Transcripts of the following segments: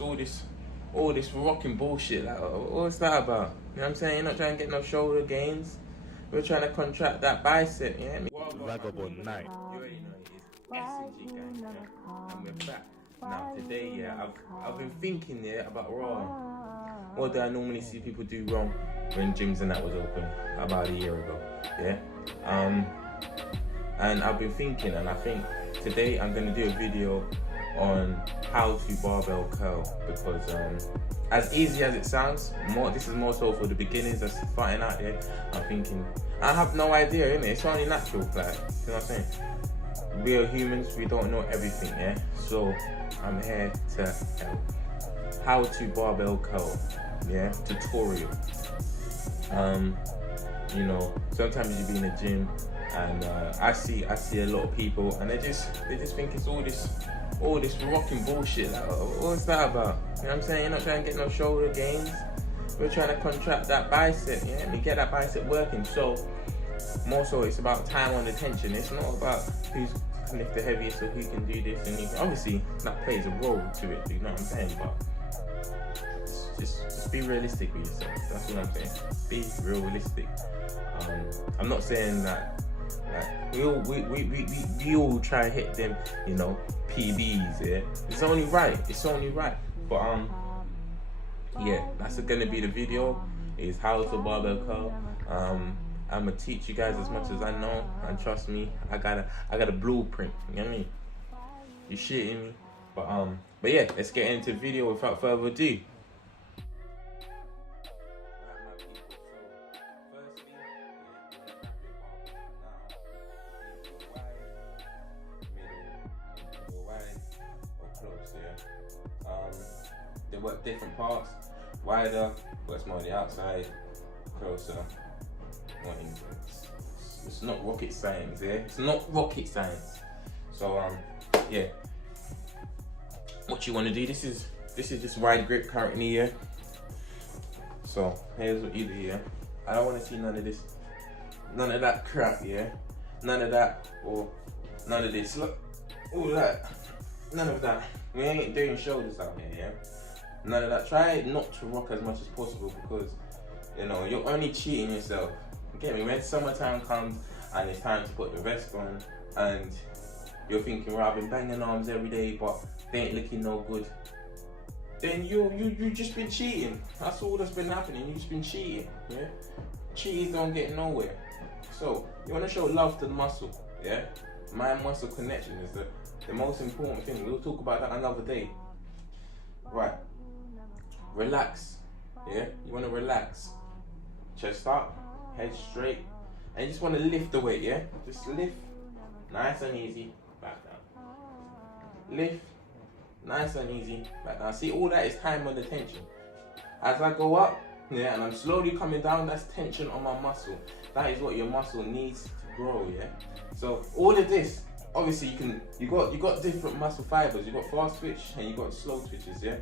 all this rocking bullshit. Like, what's that about? You know what I'm saying? You're not trying to get no shoulder gains. We're trying to contract that bicep. Yeah. Vagabond night. You already know it is SMG gang, yeah? And we're back. Now today, yeah, I've been thinking, yeah, about Raw. What do I normally see people do wrong when gyms and that was open about a year ago, yeah? And I've been thinking, and I think today I'm gonna do a video on how to barbell curl, because as easy as it sounds, this is more so for the beginners that's starting out there. I'm thinking, I have no idea, innit? It's only natural, like, you know what I'm saying? We are humans, we don't know everything, yeah? So I'm here to help. How to barbell curl, yeah? Tutorial. You know, sometimes you be in a gym and I see a lot of people and they just think it's all this rocking bullshit. Like, what's that about? You know what I'm saying? You're not trying to get no shoulder gains. We're trying to contract that bicep, yeah, and get that bicep working. So more so, it's about time on attention. It's not about who's can lift the heaviest or who can do this and obviously that plays a role to it. You know what I'm saying? But just be realistic with yourself. That's what I'm saying. Be realistic. I'm not saying that. Like, we all try to hit them, you know, PBs, yeah. It's only right. But yeah, that's gonna be the video. Is how to barbell curl. I'm gonna teach you guys as much as I know, and trust me, I got a blueprint. You know what I mean? You shitting me? But yeah, let's get into the video without further ado. They work different parts. Wider, works more on the outside. Closer, more inwards. It's not rocket science, yeah? It's not rocket science. So yeah. What you want to do? This is just wide grip currently, yeah. So here's what you do, yeah. I don't want to see none of this, none of that crap, yeah. None of that or none of this. Look, all that, none of that. We ain't doing shoulders out here, yeah. None of that. Try not to rock as much as possible because, you know, you're only cheating yourself. Get me? When summertime comes and it's time to put the vest on and you're thinking, right, I've been banging arms every day but they ain't looking no good, then you just been cheating. That's all that's been happening. You've just been cheating, yeah? Cheating don't get nowhere. So you want to show love to the muscle, yeah? Mind-muscle connection is the most important thing. We'll talk about that another day. Right. Relax, yeah? You want to relax. Chest up, head straight, and you just want to lift the weight, yeah? Just lift, nice and easy, back down. Lift, nice and easy, back down. See, all that is time on the tension. As I go up, yeah, and I'm slowly coming down, that's tension on my muscle. That is what your muscle needs to grow, yeah? So all of this, obviously you got different muscle fibers. You got fast twitch and you got slow twitches, yeah?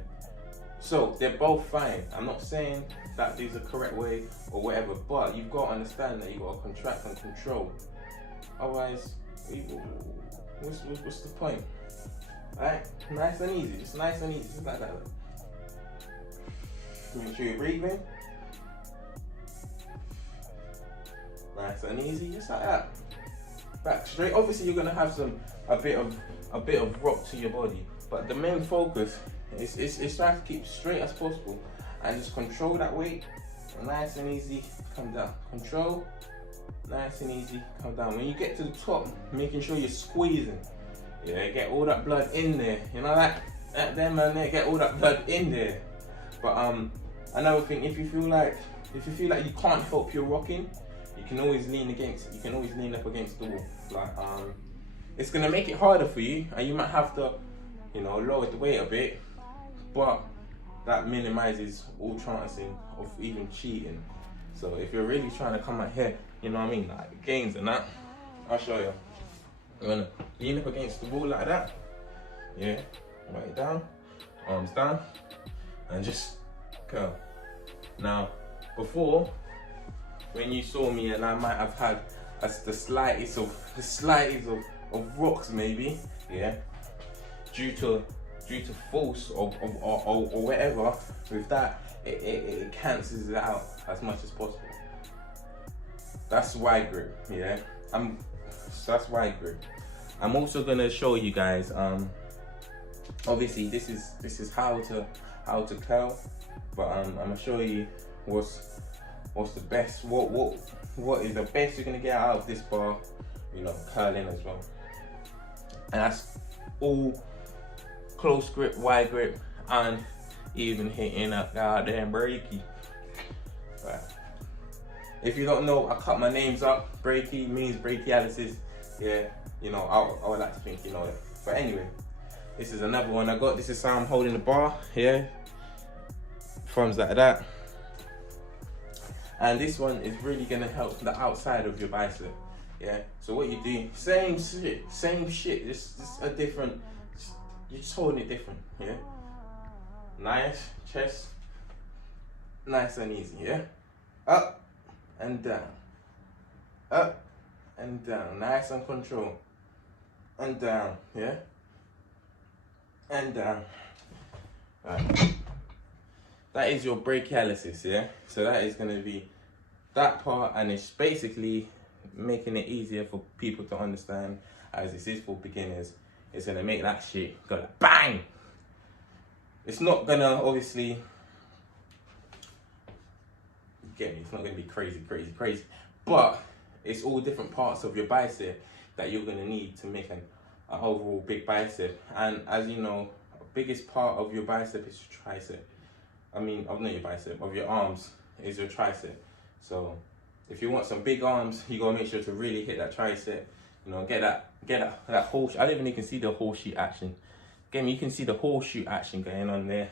So they're both fine. I'm not saying that there's a correct way or whatever, but you've got to understand that you've got to contract and control. Otherwise, what's the point? Alright, nice and easy, just nice and easy, just like that. Make sure you're breathing. Nice and easy, just like that. Back straight. Obviously, you're gonna have a bit of rock to your body, but the main focus is trying to keep straight as possible and just control that weight. Nice and easy, come down. Control, nice and easy, come down. When you get to the top, making sure you're squeezing. Yeah, get all that blood in there. You know that there, man, there, get all that blood in there. But another thing, if you feel like you can't help your rocking, you can always lean up against the wall. Like it's gonna make it harder for you, and you might have to, you know, lower the weight a bit, but that minimizes all chancing of even cheating. So if you're really trying to come out here, you know what I mean, like gains and that, I'll show you. You're gonna lean up against the wall like that, yeah, right down, arms down, and just curl. Now, before, when you saw me and I might have had the slightest of rocks maybe, yeah, due to due to force or whatever, with that, it cancels it out as much as possible. That's wide grip, yeah. So that's wide grip. I'm also gonna show you guys. Obviously, this is how to curl, but I'm gonna show you what's the best. What is the best you're gonna get out of this bar? You know, curling as well. And that's all close grip, wide grip, and even hitting a goddamn breaky. Right. If you don't know, I cut my names up. Breaky means brachialysis. Yeah, you know, I would like to think you know it. But anyway, this is another one I got. This is how I'm holding the bar. Yeah, thumbs like that. And this one is really gonna help the outside of your bicep. Yeah. So what you do, same shit. Just a different. You're just holding it different. Yeah. Nice chest. Nice and easy. Yeah. Up and down. Up and down. Nice and control. And down. Yeah. And down. Right. That is your brachialysis, yeah? So that is gonna be that part, and it's basically making it easier for people to understand, as this is for beginners. It's gonna make that shit go like bang! It's not gonna, obviously, get me, it's not gonna be crazy, but it's all different parts of your bicep that you're gonna need to make an overall big bicep. And as you know, the biggest part of your bicep is your tricep. I mean, not your bicep, of your arms is your tricep. So if you want some big arms, you gotta make sure to really hit that tricep. You know, get that whole. I don't even can see the horseshoe action. Again, you can see the horseshoe action going on there.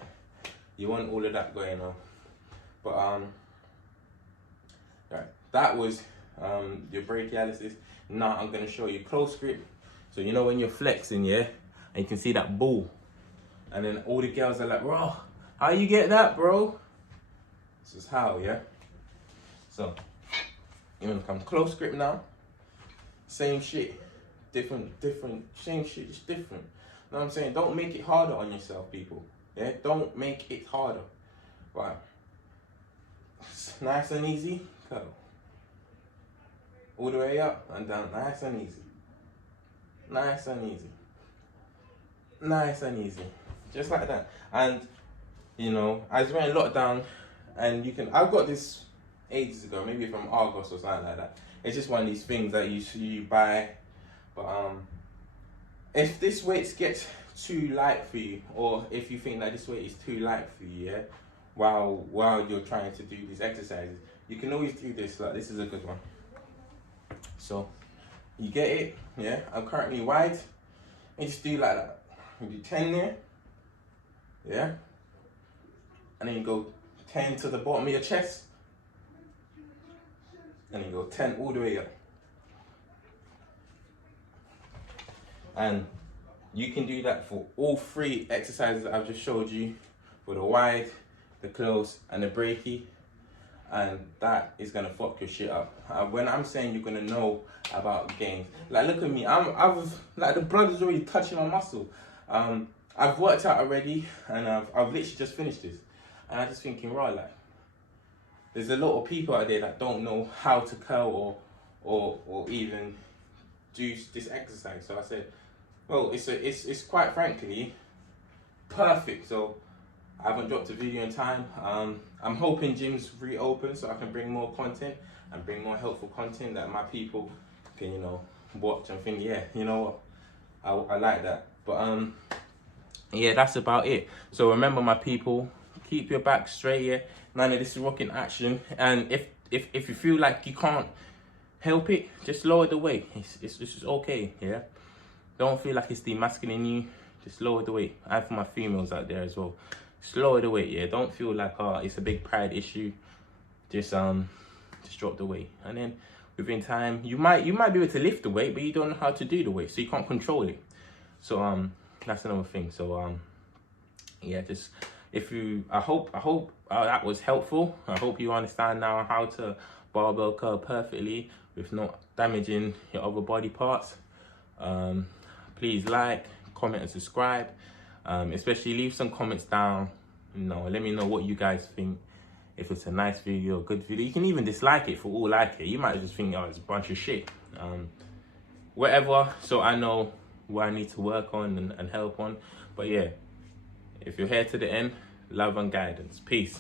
You want all of that going on. But right, that was your brachialysis. Now I'm gonna show you close grip. So you know when you're flexing, yeah, and you can see that ball, and then all the girls are like, bro, how you get that, bro? This is how, yeah? So, you're gonna come close grip now. Same shit. Different, same shit, just different. You know what I'm saying? Don't make it harder on yourself, people. Yeah? Don't make it harder. Right. Nice and easy, go. All the way up and down, nice and easy. Nice and easy. Nice and easy. Just like that. And you know, as we're in lockdown, and you can, I've got this ages ago, maybe from Argos or something like that. It's just one of these things that you buy. But if this weight gets too light for you, or if you think that this weight is too light for you, yeah, while you're trying to do these exercises, you can always do this. Like, this is a good one. So you get it, yeah. I'm currently wide, and just do like that. You do 10 there, yeah. And then you go 10 to the bottom of your chest. And then you go 10 all the way up. And you can do that for all three exercises that I've just showed you, for the wide, the close, and the brachii. And that is gonna fuck your shit up. When I'm saying you're gonna know about gains, like look at me, I've like the blood is already touching my muscle. I've worked out already, and I've literally just finished this. And I'm just thinking, right, like, there's a lot of people out there that don't know how to curl or even do this exercise. So I said, well, it's quite frankly perfect. So I haven't dropped a video in time. I'm hoping gyms reopen so I can bring more content and bring more helpful content that my people can, you know, watch and think, yeah, you know what, I like that. But yeah, that's about it. So remember, my people, keep your back straight, yeah. None of this rocking action. And if you feel like you can't help it, just lower the weight. It's just okay, yeah. Don't feel like it's demasculining you. Just lower the weight. And for my females out there as well, just lower the weight, yeah. Don't feel like it's a big pride issue. Just drop the weight, and then within time you might be able to lift the weight, but you don't know how to do the weight, so you can't control it. So that's another thing. So yeah, just I hope that was helpful. I hope you understand now how to barbell curl perfectly with not damaging your other body parts. Please like, comment, and subscribe. Especially leave some comments down. You know, let me know what you guys think. If it's a nice video, a good video. You can even dislike it for all I care. You might just think, oh, it's a bunch of shit. Whatever, so I know what I need to work on and help on. But yeah, if you're here to the end, love and guidance. Peace.